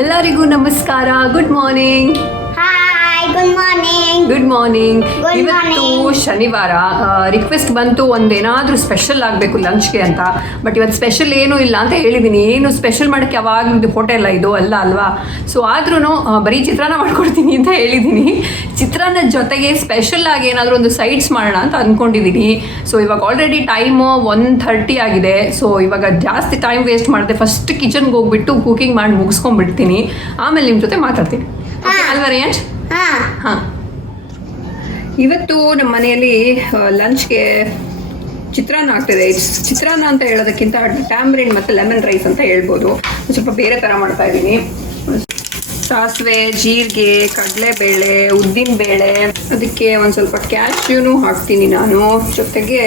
ಎಲ್ಲರಿಗೂ ನಮಸ್ಕಾರ. Good morning. Good morning. ಇವತ್ತು ಶನಿವಾರ. ರಿಕ್ವೆಸ್ಟ್ ಬಂತು ಒಂದೇನಾದರೂ ಸ್ಪೆಷಲ್ ಆಗಬೇಕು ಲಂಚ್ಗೆ ಅಂತ. ಬಟ್ ಇವತ್ತು ಸ್ಪೆಷಲ್ ಏನೂ ಇಲ್ಲ ಅಂತ ಹೇಳಿದ್ದೀನಿ. ಏನು ಸ್ಪೆಷಲ್ ಮಾಡೋಕ್ಕೆ ಯಾವಾಗಲೂ ಹೋಟೆಲ್ ಇದು ಅಲ್ವಾ. ಸೊ ಆದ್ರೂ ಬರೀ ಚಿತ್ರಾನ್ನ ಮಾಡ್ಕೊಡ್ತೀನಿ ಅಂತ ಹೇಳಿದ್ದೀನಿ. ಚಿತ್ರಾನ್ನದ ಜೊತೆಗೆ ಸ್ಪೆಷಲ್ ಆಗಿ ಏನಾದರೂ ಒಂದು ಸೈಡ್ಸ್ ಮಾಡೋಣ ಅಂತ ಅಂದ್ಕೊಂಡಿದ್ದೀನಿ. ಸೊ ಇವಾಗ ಆಲ್ರೆಡಿ ಟೈಮು 1:30 ಆಗಿದೆ. ಸೊ ಇವಾಗ ಜಾಸ್ತಿ ಟೈಮ್ ವೇಸ್ಟ್ ಮಾಡಿದೆ. ಫಸ್ಟ್ ಕಿಚನ್ಗೆ ಹೋಗ್ಬಿಟ್ಟು ಕುಕಿಂಗ್ ಮಾಡಿ ಮುಗಿಸ್ಕೊಂಡ್ಬಿಡ್ತೀನಿ. ಆಮೇಲೆ ನಿಮ್ಮ ಜೊತೆ ಮಾತಾಡ್ತೀನಿ. ಅಲ್ವಾ ರೇಂಜ್? ಹಾಂ, ಇವತ್ತು ನಮ್ಮ ಮನೆಯಲ್ಲಿ ಲಂಚ್ಗೆ ಚಿತ್ರಾನ್ನ ಆಗ್ತಿದೆ. ಚಿತ್ರಾನ್ನ ಅಂತ ಹೇಳೋದಕ್ಕಿಂತ ಟ್ಯಾಮರಿನ್ ಮತ್ತು ಲೆಮನ್ ರೈಸ್ ಅಂತ ಹೇಳ್ಬೋದು. ಸ್ವಲ್ಪ ಬೇರೆ ಥರ ಮಾಡ್ತಾ ಇದ್ದೀನಿ. ಸಾಸಿವೆ, ಜೀರಿಗೆ, ಕಡಲೆಬೇಳೆ, ಉದ್ದಿನಬೇಳೆ, ಅದಕ್ಕೆ ಒಂದು ಸ್ವಲ್ಪ ಕ್ಯಾಶ್ಯೂನು ಹಾಕ್ತೀನಿ ನಾನು. ಜೊತೆಗೆ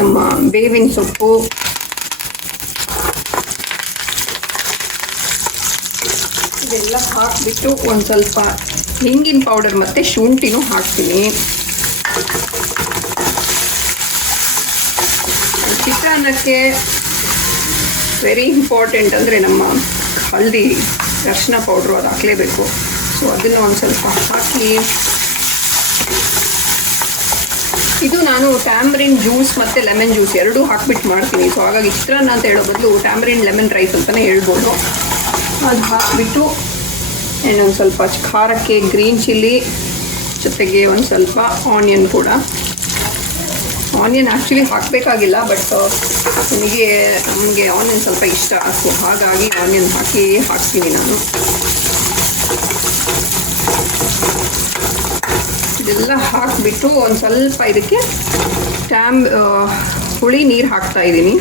ನಮ್ಮ ಬೇವಿನ ಸೊಪ್ಪು, ಇದೆಲ್ಲ ಹಾಕಿಬಿಟ್ಟು ಒಂದು ಸ್ವಲ್ಪ ಹಿಂಗಿನ ಪೌಡರ್ ಮತ್ತು ಶುಂಠಿನೂ ಹಾಕ್ತೀನಿ. ಚಿತ್ರಾನ್ನಕ್ಕೆ ವೆರಿ ಇಂಪಾರ್ಟೆಂಟ್ ಅಂದರೆ ನಮ್ಮ ಹಳದಿ ಅರಿಶಿನ ಪೌಡ್ರು ಅದು ಹಾಕಲೇಬೇಕು. ಸೊ ಅದನ್ನು ಒಂದು ಸ್ವಲ್ಪ ಹಾಕಿ, ಇದು ನಾನು ಟ್ಯಾಮರಿನ್ ಜ್ಯೂಸ್ ಮತ್ತು ಲೆಮನ್ ಜ್ಯೂಸ್ ಎರಡೂ ಹಾಕ್ಬಿಟ್ಟು ಮಾಡ್ತೀನಿ. ಸೊ ಹಾಗಾಗಿ ಚಿತ್ರಾನ್ನ ಅಂತ ಹೇಳೋ ಬದಲು ಟ್ಯಾಮರಿನ್ ಲೆಮನ್ ರೈಸ್ ಅಂತಲೇ ಹೇಳ್ಬೋದು. ಅದು ಹಾಕಿಬಿಟ್ಟು ಇನ್ನೊಂದು ಸ್ವಲ್ಪ ಖಾರಕ್ಕೆ ಗ್ರೀನ್ ಚಿಲ್ಲಿ, ಜೊತೆಗೆ ಒಂದು ಸ್ವಲ್ಪ ಆನಿಯನ್ ಕೂಡ. ಆನಿಯನ್ ಆ್ಯಕ್ಚುಲಿ ಹಾಕಬೇಕಾಗಿಲ್ಲ, ಬಟ್ ನಮಗೆ ಆನಿಯನ್ ಸ್ವಲ್ಪ ಇಷ್ಟ. ಸೊ ಹಾಗಾಗಿ ಆನಿಯನ್ ಹಾಕ್ತೀನಿ ನಾನು. ಇದೆಲ್ಲ ಹಾಕಿಬಿಟ್ಟು ಒಂದು ಸ್ವಲ್ಪ ಇದಕ್ಕೆ ಹುಳಿ ನೀರು ಹಾಕ್ತಾಯಿದ್ದೀನಿ.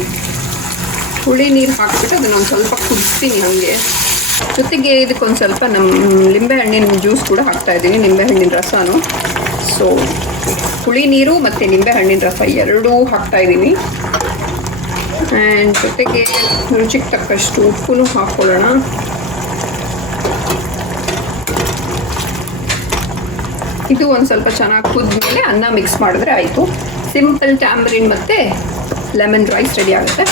ಹುಳಿ ನೀರು ಹಾಕಿಬಿಟ್ಟು ಅದನ್ನು ಒಂದು ಸ್ವಲ್ಪ ಕುದಿಸ್ತೀನಿ ಹಾಗೆ. ಜೊತೆಗೆ ಇದಕ್ಕೊಂದು ಸ್ವಲ್ಪ ಲಿಂಬೆಹಣ್ಣಿನ ಜ್ಯೂಸ್ ಕೂಡ ಹಾಕ್ತಾಯಿದ್ದೀನಿ, ನಿಂಬೆಹಣ್ಣಿನ ರಸನು. ಸೊ ಹುಳಿ ನೀರು ಮತ್ತು ನಿಂಬೆಹಣ್ಣಿನ ರಸ ಎರಡೂ ಹಾಕ್ತಾಯಿದ್ದೀನಿ. ಆ್ಯಂಡ್ ಜೊತೆಗೆ ರುಚಿಗೆ ತಕ್ಕಷ್ಟು ಉಪ್ಪು ಹಾಕ್ಕೊಳ್ಳೋಣ. ಇದು ಒಂದು ಸ್ವಲ್ಪ ಚೆನ್ನಾಗಿ ಕುದ್ಮೇಲೆ ಅನ್ನ ಮಿಕ್ಸ್ ಮಾಡಿದ್ರೆ ಆಯಿತು. ಸಿಂಪಲ್ ಟ್ಯಾಮರಿನ್ ಮತ್ತು ಲೆಮನ್ ರೈಸ್ ರೆಡಿ ಆಗುತ್ತೆ.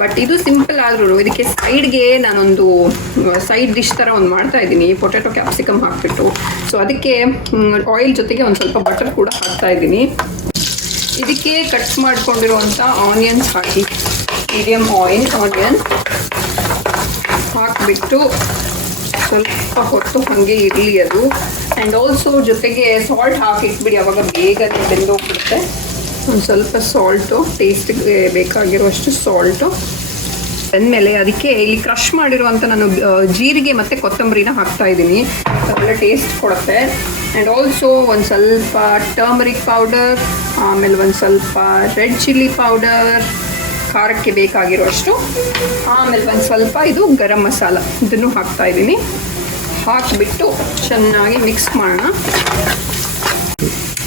ಬಟ್ ಇದು ಸಿಂಪಲ್ ಆದ್ರೂ ಇದಕ್ಕೆ ಸೈಡ್ಗೆ ನಾನೊಂದು ಸೈಡ್ ಡಿಶ್ ಥರ ಒಂದು ಮಾಡ್ತಾ ಇದ್ದೀನಿ, ಪೊಟ್ಯಾಟೊ ಕ್ಯಾಪ್ಸಿಕಮ್ ಹಾಕ್ಬಿಟ್ಟು. ಸೊ ಅದಕ್ಕೆ ಆಯಿಲ್ ಜೊತೆಗೆ ಒಂದು ಸ್ವಲ್ಪ ಬಟರ್ ಕೂಡ ಹಾಕ್ತಾ ಇದ್ದೀನಿ. ಇದಕ್ಕೆ ಕಟ್ ಮಾಡ್ಕೊಂಡಿರುವಂಥ ಆನಿಯನ್ಸ್ ಹಾಕಿ, ಮೀಡಿಯಮ್ ಆನಿಯನ್ ಹಾಕಿಬಿಟ್ಟು ಸ್ವಲ್ಪ ಹೊತ್ತು ಹಾಗೆ ಇರಲಿ ಅದು. ಆ್ಯಂಡ್ ಆಲ್ಸೋ ಜೊತೆಗೆ ಸಾಲ್ಟ್ ಹಾಕಿಟ್ಬಿಡಿ, ಆವಾಗ ಬೇಗನೆ ಬೆಂದೋಗ್ಬಿಡುತ್ತೆ. ಒಂದು ಸ್ವಲ್ಪ ಸಾಲ್ಟು, ಟೇಸ್ಟಿಗೆ ಬೇಕಾಗಿರುವಷ್ಟು ಸಾಲ್ಟು. ಬೆಂದಮೇಲೆ ಅದಕ್ಕೆ ಇಲ್ಲಿ ಕ್ರಷ್ ಮಾಡಿರುವಂಥ ನಾನು ಜೀರಿಗೆ ಮತ್ತು ಕೊತ್ತಂಬರಿನ ಹಾಕ್ತಾಯಿದ್ದೀನಿ. ಒಳ್ಳೆ ಟೇಸ್ಟ್ ಕೊಡುತ್ತೆ. ಆ್ಯಂಡ್ ಆಲ್ಸೋ ಒಂದು ಸ್ವಲ್ಪ ಟರ್ಮರಿಕ್ ಪೌಡರ್, ಆಮೇಲೆ ಒಂದು ಸ್ವಲ್ಪ ರೆಡ್ ಚಿಲ್ಲಿ ಪೌಡರ್, ಖಾರಕ್ಕೆ ಬೇಕಾಗಿರುವಷ್ಟು, ಆಮೇಲೆ ಒಂದು ಸ್ವಲ್ಪ ಇದು ಗರಂ ಮಸಾಲ, ಇದನ್ನು ಹಾಕ್ತಾಯಿದ್ದೀನಿ. ಹಾಕಿಬಿಟ್ಟು ಚೆನ್ನಾಗಿ ಮಿಕ್ಸ್ ಮಾಡೋಣ.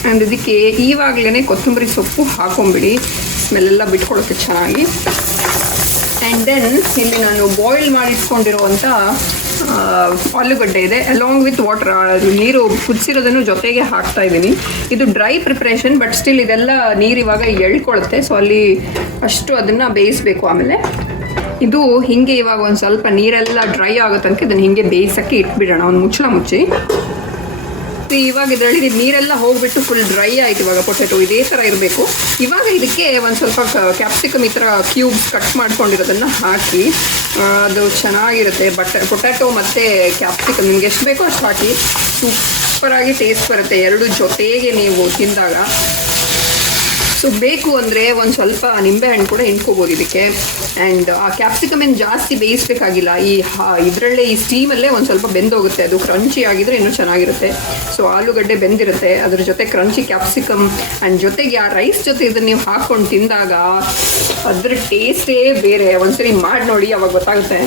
ಆ್ಯಂಡ್ ಇದಕ್ಕೆ ಇವಾಗಲೇ ಕೊತ್ತಂಬರಿ ಸೊಪ್ಪು ಹಾಕೊಂಬಿಡಿ, ಸ್ಮೆಲ್ಲೆಲ್ಲ ಬಿಟ್ಕೊಳುತ್ತೆ ಚೆನ್ನಾಗಿ. ಆ್ಯಂಡ್ ದೆನ್ ಇಲ್ಲಿ ನಾನು ಬಾಯ್ಲ್ ಮಾಡಿಟ್ಕೊಂಡಿರುವಂಥ ಆಲೂಗಡ್ಡೆ ಇದೆ, ಅಲಾಂಗ್ ವಿತ್ ವಾಟರ್, ನೀರು ಕುದಿಸಿರೋದನ್ನು ಜೊತೆಗೆ ಹಾಕ್ತಾ ಇದ್ದೀನಿ. ಇದು ಡ್ರೈ ಪ್ರಿಪ್ರೇಷನ್, ಬಟ್ ಸ್ಟಿಲ್ ಇದೆಲ್ಲ ನೀರು ಇವಾಗ ಎಳ್ಕೊಳುತ್ತೆ. ಸೊ ಅಲ್ಲಿ ಅಷ್ಟು ಅದನ್ನು ಬೇಯಿಸಬೇಕು. ಆಮೇಲೆ ಇದು ಹೀಗೆ ಇವಾಗ ಒಂದು ಸ್ವಲ್ಪ ನೀರೆಲ್ಲ ಡ್ರೈ ಆಗೋ ತನಕ ಇದನ್ನು ಹೀಗೆ ಬೇಯಿಸೋಕ್ಕೆ ಇಟ್ಬಿಡೋಣ, ಒಂದು ಮುಚ್ಚಳ ಮುಚ್ಚಿ. ಇವಾಗ ಇದರಲ್ಲಿ ನೀರೆಲ್ಲ ಹೋಗ್ಬಿಟ್ಟು ಫುಲ್ ಡ್ರೈ ಆಯಿತು. ಇವಾಗ ಪೊಟ್ಯಾಟೊ ಇದೇ ಥರ ಇರಬೇಕು. ಇವಾಗ ಇದಕ್ಕೆ ಒಂದು ಸ್ವಲ್ಪ ಕ್ಯಾಪ್ಸಿಕಮ್ ಈ ಥರ ಕ್ಯೂಬ್ಸ್ ಕಟ್ ಮಾಡ್ಕೊಂಡಿರೋದನ್ನು ಹಾಕಿ, ಅದು ಚೆನ್ನಾಗಿರುತ್ತೆ. ಪೊಟ್ಯಾಟೊ ಮತ್ತು ಕ್ಯಾಪ್ಸಿಕಮ್ ನಿಮ್ಗೆ ಎಷ್ಟು ಬೇಕೋ ಅಷ್ಟು ಹಾಕಿ, ಸೂಪರಾಗಿ ಟೇಸ್ಟ್ ಬರುತ್ತೆ ಎರಡು ಜೊತೆಗೆ ನೀವು ತಿಂದಾಗ. ಸೊ ಬೇಕು ಅಂದರೆ ಒಂದು ಸ್ವಲ್ಪ ನಿಂಬೆಹಣ್ಣು ಕೂಡ ಹಿಂಡ್ಕೋಬೋದು ಇದಕ್ಕೆ. ಆ್ಯಂಡ್ ಆ ಕ್ಯಾಪ್ಸಿಕಮ್ ಏನು ಜಾಸ್ತಿ ಬೇಯಿಸಬೇಕಾಗಿಲ್ಲ. ಇದರಲ್ಲೇ ಈ ಸ್ಟೀಮಲ್ಲೇ ಒಂದು ಸ್ವಲ್ಪ ಬೆಂದೋಗುತ್ತೆ. ಅದು ಕ್ರಂಚಿ ಆಗಿದ್ರೆ ಇನ್ನೂ ಚೆನ್ನಾಗಿರುತ್ತೆ. ಸೊ ಆಲೂಗಡ್ಡೆ ಬೆಂದಿರುತ್ತೆ, ಅದ್ರ ಜೊತೆ ಕ್ರಂಚಿ ಕ್ಯಾಪ್ಸಿಕಮ್, ಆ್ಯಂಡ್ ಜೊತೆಗೆ ಆ ರೈಸ್ ಜೊತೆ ಇದನ್ನು ನೀವು ಹಾಕ್ಕೊಂಡು ತಿಂದಾಗ ಅದ್ರ ಟೇಸ್ಟೇ ಬೇರೆ. ಒಂದ್ಸರಿ ಮಾಡಿ ನೋಡಿ, ಅವಾಗ ಗೊತ್ತಾಗುತ್ತೆ.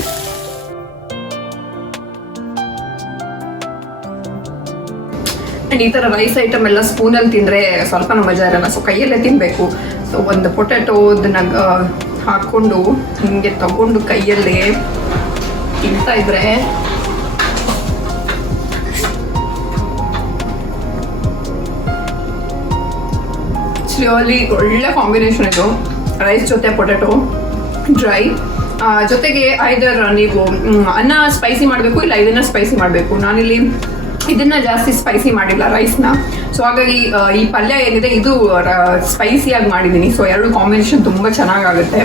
ಈ ಥರ ರೈಸ್ ಐಟಮ್ ಎಲ್ಲ ಸ್ಪೂನಲ್ಲಿ ತಿಂದರೆ ಸ್ವಲ್ಪನೂ ಮಜಾ ಇರಲ್ಲ. ಸೊ ಕೈಯಲ್ಲೇ ತಿನ್ನಬೇಕು. ಸೊ ಒಂದು ಪೊಟ್ಯಾಟೋದನ್ನ ಹಾಕ್ಕೊಂಡು ಹಿಂಗೆ ತಗೊಂಡು ಕೈಯಲ್ಲೇ ತಿಂತಾ ಇದ್ರೆ ರಿಯಲಿ ಒಳ್ಳೆ ಕಾಂಬಿನೇಷನ್ ಇದು, ರೈಸ್ ಜೊತೆ ಪೊಟೆಟೊ ಡ್ರೈ. ಜೊತೆಗೆ ಐದರ್ ನೀವು ಅನ್ನ ಸ್ಪೈಸಿ ಮಾಡಬೇಕು, ಇಲ್ಲ ಇದನ್ನು ಸ್ಪೈಸಿ ಮಾಡಬೇಕು. ನಾನಿಲ್ಲಿ ಇದನ್ನು ಜಾಸ್ತಿ ಸ್ಪೈಸಿ ಮಾಡಿಲ್ಲ ರೈಸ್ನ, ಸೊ ಹಾಗಾಗಿ ಈ ಪಲ್ಯ ಏನಿದೆ ಇದು ಸ್ಪೈಸಿಯಾಗಿ ಮಾಡಿದ್ದೀನಿ. ಸೊ ಎರಡು ಕಾಂಬಿನೇಷನ್ ತುಂಬ ಚೆನ್ನಾಗಾಗುತ್ತೆ.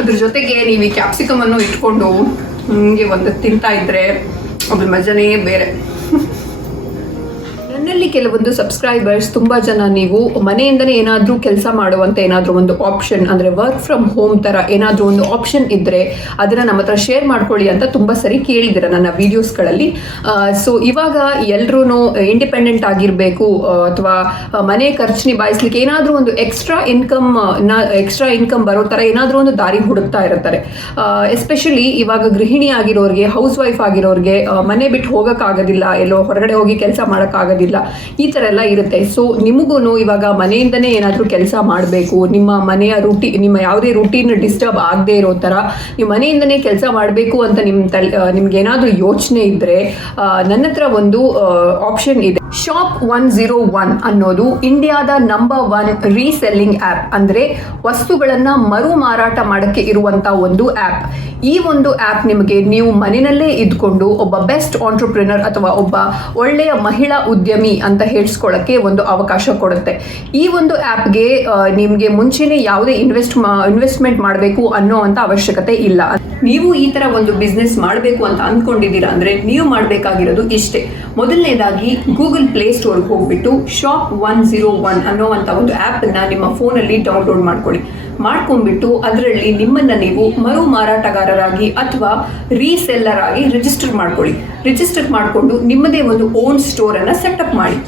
ಅದ್ರ ಜೊತೆಗೆ ನೀವು ಈ ಕ್ಯಾಪ್ಸಿಕಮನ್ನು ಇಟ್ಕೊಂಡು ಹಿಂಗೆ ಒಂದು ತಿಂತಾ ಇದ್ದರೆ ಅದ್ರ ಮಜಾನೇ ಬೇರೆ. ನನ್ನಲ್ಲಿ ಕೆಲವೊಂದು ಸಬ್ಸ್ಕ್ರೈಬರ್ಸ್ ತುಂಬ ಜನ ನೀವು ಮನೆಯಿಂದನೇ ಏನಾದರೂ ಕೆಲಸ ಮಾಡುವಂಥ ಏನಾದರೂ ಒಂದು ಆಪ್ಷನ್ ಅಂದರೆ ವರ್ಕ್ ಫ್ರಮ್ ಹೋಮ್ ಥರ ಏನಾದರೂ ಒಂದು ಆಪ್ಷನ್ ಇದ್ದರೆ ಅದನ್ನು ನಮ್ಮ ಹತ್ರ ಶೇರ್ ಮಾಡ್ಕೊಳ್ಳಿ ಅಂತ ತುಂಬ ಸರಿ ಕೇಳಿದ್ದೀರ ನನ್ನ ವೀಡಿಯೋಸ್ಗಳಲ್ಲಿ. ಸೊ ಇವಾಗ ಎಲ್ಲರೂ ಇಂಡಿಪೆಂಡೆಂಟ್ ಆಗಿರಬೇಕು ಅಥವಾ ಮನೆ ಖರ್ಚು ನಿಭಾಯಿಸ್ಲಿಕ್ಕೆ ಏನಾದರೂ ಒಂದು ಎಕ್ಸ್ಟ್ರಾ ಇನ್ಕಮ್ ಬರೋ ಥರ ಏನಾದರೂ ಒಂದು ದಾರಿ ಹುಡುಕ್ತಾ ಇರ್ತಾರೆ. ಎಸ್ಪೆಷಲಿ ಇವಾಗ ಗೃಹಿಣಿ ಆಗಿರೋರಿಗೆ, ಹೌಸ್ ವೈಫ್ ಆಗಿರೋರಿಗೆ ಮನೆ ಬಿಟ್ಟು ಹೋಗೋಕ್ಕಾಗೋದಿಲ್ಲ, ಎಲ್ಲೋ ಹೊರಗಡೆ ಹೋಗಿ ಕೆಲಸ ಮಾಡೋಕ್ಕಾಗೋದಿಲ್ಲ, ಈ ಥರ ಎಲ್ಲ ಇರುತ್ತೆ. ಸೊ ನಿಮಗೂ ಇವಾಗ ಮನೆಯಿಂದನೇ ಏನಾದರೂ ಕೆಲಸ ಮಾಡಬೇಕು, ನಿಮ್ಮ ಮನೆಯ ನಿಮ್ಮ ಯಾವುದೇ ರೂಟೀನ್ ಡಿಸ್ಟರ್ಬ್ ಆಗದೆ ಇರೋ ಥರ ನೀವು ಮನೆಯಿಂದನೇ ಕೆಲಸ ಮಾಡಬೇಕು ಅಂತ ನಿಮ್ಗೆ ಏನಾದರೂ ಯೋಚನೆ ಇದ್ದರೆ ನನ್ನ ಹತ್ರ ಒಂದು ಆಪ್ಷನ್ ಇದೆ. Shop101 ಅನ್ನೋದು ಇಂಡಿಯಾದ ನಂಬರ್ 1 ರೀಸೆಲ್ಲಿಂಗ್ ಆ್ಯಪ್, ಅಂದರೆ ವಸ್ತುಗಳನ್ನು ಮರು ಮಾರಾಟ ಮಾಡೋಕ್ಕೆ ಇರುವಂಥ ಒಂದು ಆ್ಯಪ್. ಈ ಒಂದು ಆ್ಯಪ್ ನಿಮಗೆ ನೀವು ಮನೆಯಲ್ಲೇ ಇದ್ಕೊಂಡು ಒಬ್ಬ ಬೆಸ್ಟ್ ಆಂಟ್ರಪ್ರಿನರ್ ಅಥವಾ ಒಬ್ಬ ಒಳ್ಳೆಯ ಮಹಿಳಾ ಉದ್ಯಮಿ ಅಂತ ಹೇಳಿಸ್ಕೊಳ್ಳೋಕ್ಕೆ ಒಂದು ಅವಕಾಶ ಕೊಡುತ್ತೆ. ಈ ಒಂದು ಆ್ಯಪ್ಗೆ ನಿಮಗೆ ಮುಂಚೆನೇ ಯಾವುದೇ ಇನ್ವೆಸ್ಟ್ಮೆಂಟ್ ಮಾಡಬೇಕು ಅನ್ನೋ ಅಂಥ ಅವಶ್ಯಕತೆ ಇಲ್ಲ. ನೀವು ಈ ಥರ ಒಂದು ಬಿಸ್ನೆಸ್ ಮಾಡಬೇಕು ಅಂತ ಅಂದ್ಕೊಂಡಿದ್ದೀರಾ ಅಂದರೆ ನೀವು ಮಾಡಬೇಕಾಗಿರೋದು ಇಷ್ಟೇ. ಮೊದಲನೇದಾಗಿ ಗೂಗಲ್ ಪ್ಲೇ ಸ್ಟೋರ್ಗೆ ಹೋಗ್ಬಿಟ್ಟು Shop101 ಅನ್ನೋವಂಥ ಒಂದು ಆ್ಯಪನ್ನು ನಿಮ್ಮ ಫೋನಲ್ಲಿ ಡೌನ್ಲೋಡ್ ಮಾಡ್ಕೊಂಡ್ಬಿಟ್ಟು ಅದರಲ್ಲಿ ನಿಮ್ಮನ್ನು ನೀವು ಮರು ಮಾರಾಟಗಾರರಾಗಿ ಅಥವಾ ರೀಸೆಲ್ಲರ್ ಆಗಿ ರಿಜಿಸ್ಟರ್ ಮಾಡಿಕೊಂಡು ನಿಮ್ಮದೇ ಒಂದು ಓನ್ ಸ್ಟೋರನ್ನು ಸೆಟಪ್ ಮಾಡಿ.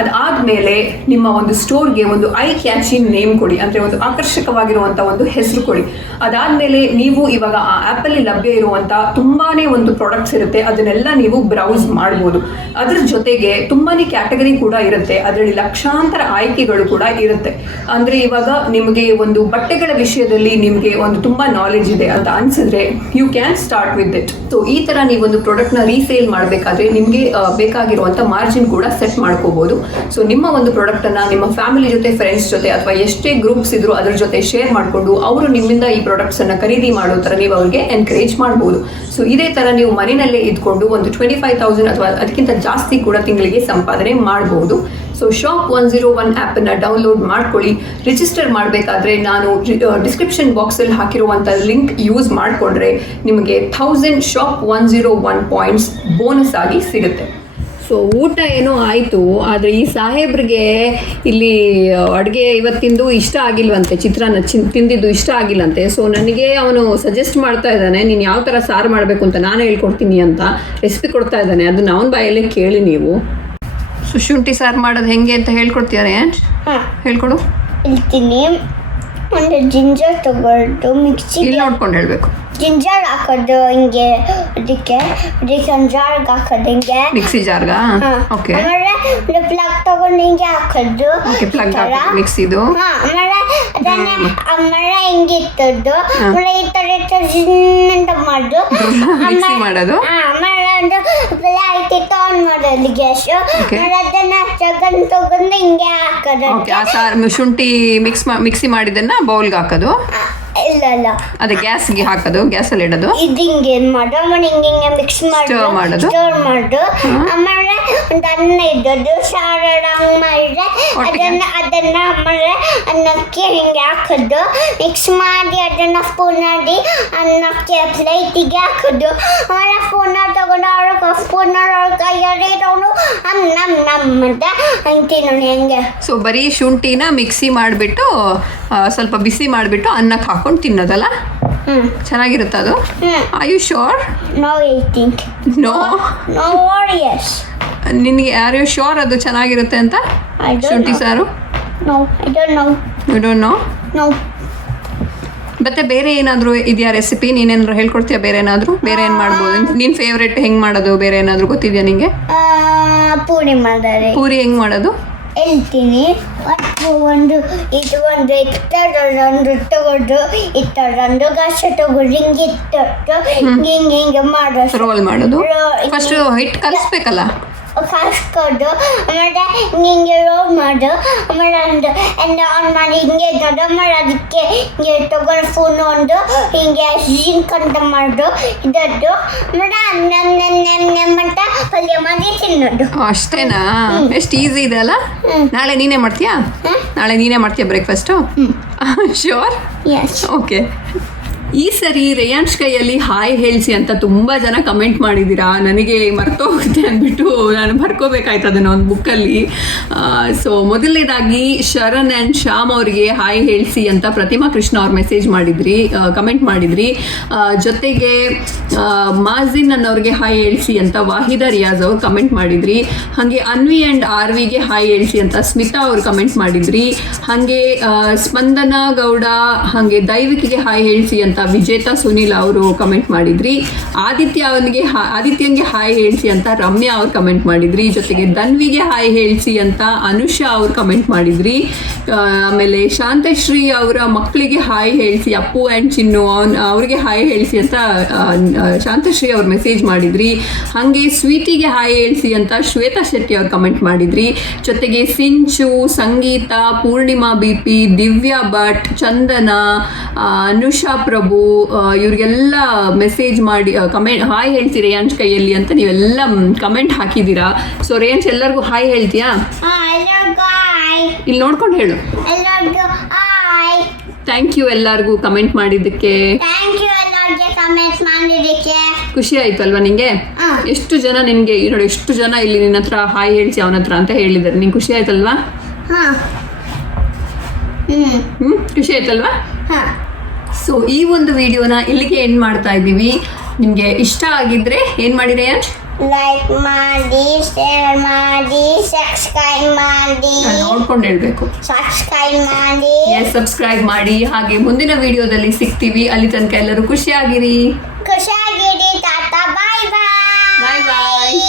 ಅದಾದಮೇಲೆ ನಿಮ್ಮ ಒಂದು ಸ್ಟೋರ್ಗೆ ಒಂದು ಐ ಕ್ಯಾಚಿಂಗ್ ನೇಮ್ ಕೊಡಿ, ಅಂದರೆ ಒಂದು ಆಕರ್ಷಕವಾಗಿರುವಂಥ ಒಂದು ಹೆಸರು ಕೊಡಿ. ಅದಾದಮೇಲೆ ನೀವು ಇವಾಗ ಆ ಆ್ಯಪಲ್ಲಿ ಲಭ್ಯ ಇರುವಂಥ ತುಂಬಾ ಒಂದು ಪ್ರಾಡಕ್ಟ್ಸ್ ಇರುತ್ತೆ, ಅದನ್ನೆಲ್ಲ ನೀವು ಬ್ರೌಸ್ ಮಾಡ್ಬೋದು. ಅದ್ರ ಜೊತೆಗೆ ತುಂಬಾ ಕ್ಯಾಟಗರಿ ಕೂಡ ಇರುತ್ತೆ, ಅದರಲ್ಲಿ ಲಕ್ಷಾಂತರ ಆಯ್ಕೆಗಳು ಕೂಡ ಇರುತ್ತೆ. ಅಂದರೆ ಇವಾಗ ನಿಮಗೆ ಒಂದು ಬಟ್ಟೆಗಳ ವಿಷಯದಲ್ಲಿ ನಿಮಗೆ ಒಂದು ತುಂಬ ನಾಲೆಜ್ ಇದೆ ಅಂತ ಅನಿಸಿದ್ರೆ you can start with it. So ಈ ಥರ ನೀವೊಂದು ಪ್ರಾಡಕ್ಟ್ನ ರೀಸೇಲ್ ಮಾಡಬೇಕಾದ್ರೆ ನಿಮಗೆ ಬೇಕಾಗಿರುವಂಥ ಮಾರ್ಜಿನ್ ಕೂಡ ಸೆಟ್ ಮಾಡ್ಕೋಬೋದು. ಸೊ ನಿಮ್ಮ ಒಂದು ಪ್ರಾಡಕ್ಟನ್ನು ನಿಮ್ಮ ಫ್ಯಾಮಿಲಿ ಜೊತೆ, ಫ್ರೆಂಡ್ಸ್ ಜೊತೆ ಅಥವಾ ಎಷ್ಟೇ ಗ್ರೂಪ್ಸ್ ಇದ್ರೂ ಅದ್ರ ಜೊತೆ ಶೇರ್ ಮಾಡಿಕೊಂಡು ಅವರು ನಿಮ್ಮಿಂದ ಈ ಪ್ರಾಡಕ್ಟ್ಸನ್ನು ಖರೀದಿ ಮಾಡೋ ಥರ ನೀವು ಅವ್ರಿಗೆ ಎನ್ಕರೇಜ್ ಮಾಡ್ಬೋದು. ಸೊ ಇದೇ ಥರ ನೀವು ಮನೆಯಲ್ಲೇ ಇದ್ಕೊಂಡು ಒಂದು 25,000 ಅಥವಾ ಅದಕ್ಕಿಂತ ಜಾಸ್ತಿ ಕೂಡ ತಿಂಗಳಿಗೆ ಸಂಪಾದನೆ ಮಾಡಬಹುದು. ಸೊ Shop101 ಆ್ಯಪನ್ನು ಡೌನ್ಲೋಡ್ ಮಾಡ್ಕೊಳ್ಳಿ. ರಿಜಿಸ್ಟರ್ ಮಾಡಬೇಕಾದ್ರೆ ನಾನು ಡಿಸ್ಕ್ರಿಪ್ಷನ್ ಬಾಕ್ಸಲ್ಲಿ ಹಾಕಿರುವಂಥ ಲಿಂಕ್ ಯೂಸ್ ಮಾಡಿಕೊಂಡ್ರೆ ನಿಮಗೆ 1000 Shop101 ಪಾಯಿಂಟ್ಸ್ ಬೋನಸ್ ಆಗಿ ಸಿಗುತ್ತೆ. ಸೊ ಊಟ ಏನೋ ಆಯಿತು, ಆದರೆ ಈ ಸಾಹೇಬ್ರಿಗೆ ಇಲ್ಲಿ ಅಡುಗೆ ಇವತ್ತಿಂದು ಇಷ್ಟ ಆಗಿಲ್ವಂತೆ, ಚಿತ್ರಾನ್ನ ತಿಂದಿದ್ದು ಇಷ್ಟ ಆಗಿಲ್ಲಂತೆ. ಸೊ ನನಗೆ ಅವನು ಸಜೆಸ್ಟ್ ಮಾಡ್ತಾ ಇದ್ದಾನೆ, ನೀನು ಯಾವ ಥರ ಸಾರು ಮಾಡಬೇಕು ಅಂತ ನಾನು ಹೇಳ್ಕೊಡ್ತೀನಿ ಅಂತ ರೆಸಿಪಿ ಕೊಡ್ತಾ ಇದ್ದಾನೆ. ಅದನ್ನ ಅವನ ಬಾಯಲ್ಲೇ ಕೇಳಿ ನೀವು. ಸೊ ಶುಂಠಿ ಸಾರು ಮಾಡೋದು ಹೆಂಗೆ ಅಂತ ಹೇಳ್ಕೊಡ್ತೀಯಾರೆ? ಹೇಳ್ಕೊಡು. ಹೇಳ್ತೀನಿ. ಒಂದು ಜಿಂಜರ್ ತಗೊಳ್ದು ಇಲ್ಲಿ ನೋಡ್ಕೊಂಡು ಹೇಳಬೇಕು. ಜಿಂಜರ್ ಹಾಕೋದು ಹಿಂಗೆ, ಅದಕ್ಕೆ ಒಂದು ಜಾರ್ಗೆ ಹಾಕೋದು ಹಿಂಗೆ, ಮಿಕ್ಸಿ ಜಾರ್ಗ. ಓಕೆ. ಆಮೇಲೆ ಒಂದು ಪ್ಲಗ್ ತಗೊಂಡು ಹಿಂಗೆ ಹಾಕೋದು. ಓಕೆ, ಪ್ಲಗ್ ಹಾಕೋದು ಮಿಕ್ಸಿದು. ಆಮೇಲೆ ಅದನ್ನ ಆಮೇಲೆ ಹಿಂಗೆ ಇತ್ತದ್ದು, ಆಮೇಲೆ ಈ ಥರ ಅಂತ ಮಾಡೋದು, ಮಿಕ್ಸಿ ಮಾಡೋದು. ಆಮೇಲೆ ಒಂದು ಲೈಟ್ ಇತ್ತು ಆನ್ ಮಾಡೋದು ಗ್ಯಾಸ್. ಆಮೇಲೆ ಅದನ್ನ ತಗೊಂಡು ಹಿಂಗೆ ಹಾಕೋದು. ಓಕೆ, ಆ ಸಾರು ಶುಂಠಿ ಮಿಕ್ಸಿ ಮಾಡಿದ್ದನ್ನ ಬೌಲ್ಗೆ ಹಾಕೋದು. ಇಲ್ಲ ಅದೇ ಗ್ಯಾಸ್ಗೆ ಹಾಕೋದು, ಗ್ಯಾಸಲ್ಲಿ ಇಡೋದು. ಇದು ಹಿಂಗೆ ಮಾಡೋದು, ಆಮೇಲೆ ಹಿಂಗೆ ಮಿಕ್ಸ್ ಮಾಡೋದು, ಸ್ಟೋರ್ ಮಾಡೋದು. ಆಮೇಲೆ ಒಂದು ಅನ್ನ ಇದ್ದದ್ದು ಸಾರು ಹಂಗೆ ಮಾಡಿದ್ರೆ ಅದನ್ನ ಆಮೇಲೆ ಅನ್ನಕ್ಕೆ ಹಿಂಗೆ ಹಾಕೋದು, ಮಿಕ್ಸ್ ಮಾಡಿ ಅದನ್ನ ಸ್ಪೂನ್ ಮಾಡಿ ಅನ್ನಕ್ಕೆ ಪ್ಲೇಟಿಗೆ ಹಾಕೋದು. ಆಮೇಲೆ ಸ್ಪೂನ್ ತಗೊಂಡು ಅವ್ರಿಗೆ ಸ್ಪೂನ್ ಕೈಯಲ್ಲಿ ತಗೊಂಡು ನಮ್ಮ ಅಂತ ಅಂತೀನಿ ಹೆಂಗೆ. ಸೊ ಬರೀ ಶುಂಠಿನ ಮಿಕ್ಸಿ ಮಾಡಿಬಿಟ್ಟು ಸ್ವಲ್ಪ ಬಿಸಿ ಮಾಡಿಬಿಟ್ಟು ಅನ್ನಕ್ಕೆ ಹಾಕೊಂಡು ತಿನ್ನೋದಲ್ಲ? ಚೆನ್ನಾಗಿರುತ್ತೆ ಅದು. Are you sure? No, I think no or yes. ನಿನಗೆ ಆರ್ ಯು ಶೋರ್ ಅದು ಚೆನ್ನಾಗಿರುತ್ತೆ ಅಂತ ಶುಂಠಿ ಸಾರು? No, I don't know. You don't know? No. ಮತ್ತೆ ಬೇರೆ ಏನಾದರೂ ಇದೆಯಾ ರೆಸಿಪಿ? ನೀನೇನಾದ್ರು ಹೇಳ್ಕೊಡ್ತೀಯಾ? ಬೇರೆ ಏನಾದರೂ ಬೇರೆ ಏನು ಮಾಡ್ಬೋದು? ನಿನ್ನ ಫೇವ್ರೇಟ್ ಹೆಂಗೆ ಮಾಡೋದು ಬೇರೆ ಏನಾದರೂ ಗೊತ್ತಿದೆಯಾ ನಿನಗೆ? ಪೂರಿ ಮಾಡೋದು. ಪೂರಿ ಹೆಂಗೆ ಮಾಡೋದು ಹೇಳ್ತೀನಿ. ಒಂದು ಇದು ಒಂದು ಇತ್ತರೊಂದು ತಗೊಂಡು ಇತ್ತರೊಂದು ಗಾಸ ತಗೊಂಡು ಹಿಂಗೆ ಇಟ್ಟು ಹಿಂಗೆ ಮಾಡೋದು. ರೋಲ್ ಮಾಡೋದು. ಫಸ್ಟ್ ಹಿಟ್ಟು ಕಲಿಸ್ಬೇಕಲ್ಲ? ಕಾಸ್ಕೊಡು ಆಮೇಲೆ ಹಿಂಗೆ ರೋಲ್ ಮಾಡು ಆಮೇಲೆ ಒಂದು ಆನ್ ಮಾಡಿ ಹಿಂಗೆ ದೊಡ್ಡ ಮಾಡಿ ಅದಕ್ಕೆ ಹಿಂಗೆ ತಗೊಳ್ಳೋ ಫೋನ್ ಒಂದು ಹಿಂಗೆ ಜಿಂಕ್ ಅಂತ ಮಾಡು ಇದದ್ದು ಆಮೇಲೆ ಮಟ್ಟ ಪಲ್ಯ ಮಾಡಿ ತಿನ್ನೋದು. ಅಷ್ಟೇನಾ? ಎಷ್ಟು ಈಸಿ ಇದೆ ಅಲ್ಲ. ನಾಳೆ ನೀನೇ ಮಾಡ್ತೀಯಾ? ನಾಳೆ ನೀನೇ ಮಾಡ್ತೀಯಾ ಬ್ರೇಕ್ಫಾಸ್ಟು? ಶ್ಯೂರ್? ಎಸ್. ಓಕೆ. ಈ ಸರಿ ರೇಯಾಂಶ್ ಕೈಯಲ್ಲಿ ಹಾಯ್ ಹೇಳಿಸಿ ಅಂತ ತುಂಬ ಜನ ಕಮೆಂಟ್ ಮಾಡಿದ್ದೀರಾ. ನನಗೆ ಮರ್ತೋಗುತ್ತೆ ಅಂದ್ಬಿಟ್ಟು ನಾನು ಬರ್ಕೋಬೇಕಾಯ್ತು ಅದನ್ನು ಒಂದು ಬುಕ್ಕಲ್ಲಿ. ಸೊ ಮೊದಲನೇದಾಗಿ ಶರಣ್ ಆ್ಯಂಡ್ ಶ್ಯಾಮ್ ಅವರಿಗೆ ಹಾಯ್ ಹೇಳಿಸಿ ಅಂತ ಪ್ರತಿಮಾ ಕೃಷ್ಣ ಅವ್ರು ಮೆಸೇಜ್ ಮಾಡಿದ್ರಿ, ಕಮೆಂಟ್ ಮಾಡಿದ್ರಿ. ಜೊತೆಗೆ ಮಾಜಿನ್ ಅನ್ನೋರಿಗೆ ಹಾಯ್ ಹೇಳಿಸಿ ಅಂತ ವಾಹಿದಾ ರಿಯಾಜ್ ಅವ್ರು ಕಮೆಂಟ್ ಮಾಡಿದ್ರಿ. ಹಾಗೆ ಅನ್ವಿ ಆ್ಯಂಡ್ ಆರ್ವಿಗೆ ಹಾಯ್ ಹೇಳಿಸಿ ಅಂತ ಸ್ಮಿತಾ ಅವ್ರು ಕಮೆಂಟ್ ಮಾಡಿದ್ರಿ. ಹಾಗೆ ಸ್ಪಂದನ ಗೌಡ ಹಾಗೆ ದೈವಿಕಿಗೆ ಹಾಯ್ ಹೇಳಿಸಿ ಅಂತ ವಿಜೇತಾ ಸುನಿಲ್ ಅವರು ಕಮೆಂಟ್ ಮಾಡಿದ್ರಿ. ಆದಿತ್ಯಂಗೆ ಹಾಯ್ ಹೇಳಿಸಿ ಅಂತ ರಮ್ಯಾ ಅವ್ರು ಕಮೆಂಟ್ ಮಾಡಿದ್ರಿ. ಜೊತೆಗೆ ಧನ್ವಿಗೆ ಹಾಯ್ ಹೇಳಿಸಿ ಅಂತ ಅನುಷಾ ಅವ್ರು ಕಮೆಂಟ್ ಮಾಡಿದ್ರಿ. ಆಮೇಲೆ ಶಾಂತಶ್ರೀ ಅವರ ಮಕ್ಕಳಿಗೆ ಹಾಯ್ ಹೇಳಿಸಿ ಅಪ್ಪು ಆ್ಯಂಡ್ ಚಿನ್ನು ಅವ್ರಿಗೆ ಹಾಯ್ ಹೇಳಿಸಿ ಅಂತ ಶಾಂತಶ್ರೀ ಅವ್ರು ಮೆಸೇಜ್ ಮಾಡಿದ್ರಿ. ಹಾಗೆ ಸ್ವೀಟಿಗೆ ಹಾಯ್ ಹೇಳಿಸಿ ಅಂತ ಶ್ವೇತಾ ಶೆಟ್ಟಿ ಅವ್ರು ಕಮೆಂಟ್ ಮಾಡಿದ್ರಿ. ಜೊತೆಗೆ ಸಿಂಚು, ಸಂಗೀತ, ಪೂರ್ಣಿಮಾ BP, ದಿವ್ಯಾ ಭಟ್, ಚಂದನ, ಅನುಷಾ ಪ್ರಭು ಇವ್ರಿಗೆಲ್ಲ ಮೆಸೇಜ್ ಮಾಡಿ ಕಮೆಂಟ್ ಹಾಯ್ ಹೇಳ್ತೀರಿ ರೇಯಾಂಶ್ ಕೈಯಲ್ಲಿ ಅಂತ ನೀವೆಲ್ಲ ಕಮೆಂಟ್ ಹಾಕಿದ್ದೀರಾ. ಸೊ ರೇಯಾಂಶ್ ಎಲ್ಲರಿಗೂ ಹಾಯ್ ಹೇಳ್ತೀಯಾ? ಇಲ್ಲಿ ನೋಡ್ಕೊಂಡು ಹೇಳು. ಥ್ಯಾಂಕ್ ಯು ಎಲ್ಲರಿಗೂ ಕಮೆಂಟ್ ಮಾಡಿದ್ದಕ್ಕೆ. ಖುಷಿ ಆಯ್ತು ಅಲ್ವಾ ನಿಂಗೆ? ಎಷ್ಟು ಜನ ನಿನ್ಗೆ ನೋಡಿ, ಎಷ್ಟು ಜನ ಇಲ್ಲಿ ನಿನ್ನ ಹತ್ರ ಹಾಯ್ ಹೇಳ್ಸಿ ಅವನ ಹತ್ರ ಅಂತ ಹೇಳಿದ್ದಾರೆ. ನಿಂಗೆ ಖುಷಿ ಆಯ್ತಲ್ವಾ? ಖುಷಿ ಆಯ್ತಲ್ವಾ? ಸೊ ಈ ಒಂದು ವಿಡಿಯೋನ ಇಲ್ಲಿಗೆ ಎಂಡ್ ಮಾಡ್ತಾ ಇದ್ದೀವಿ. ನಿಮಗೆ ಇಷ್ಟ ಆಗಿದ್ರೆ ಏನು ಮಾಡಿ ರೇಯಾಂಶ್? ಲೈಕ್ ಮಾಡಿ, ಶೇರ್ ಮಾಡಿ, ಸಬ್ಸ್ಕ್ರೈಬ್ ಮಾಡಿ. ನೋಡ್ಕೊಂಡು ಹೇಳ್ಬೇಕು. ಸಬ್ಸ್ಕ್ರೈಬ್ ಮಾಡಿ. ಹಾಗೆ ಮುಂದಿನ ವಿಡಿಯೋದಲ್ಲಿ ಸಿಗ್ತೀವಿ. ಅಲ್ಲಿ ತನಕ ಎಲ್ಲರೂ ಖುಷಿಯಾಗಿರಿ. ಟಾಟಾ, ಬಾಯ್ ಬಾಯ್. ಬಾಯ್ ಬಾಯ್.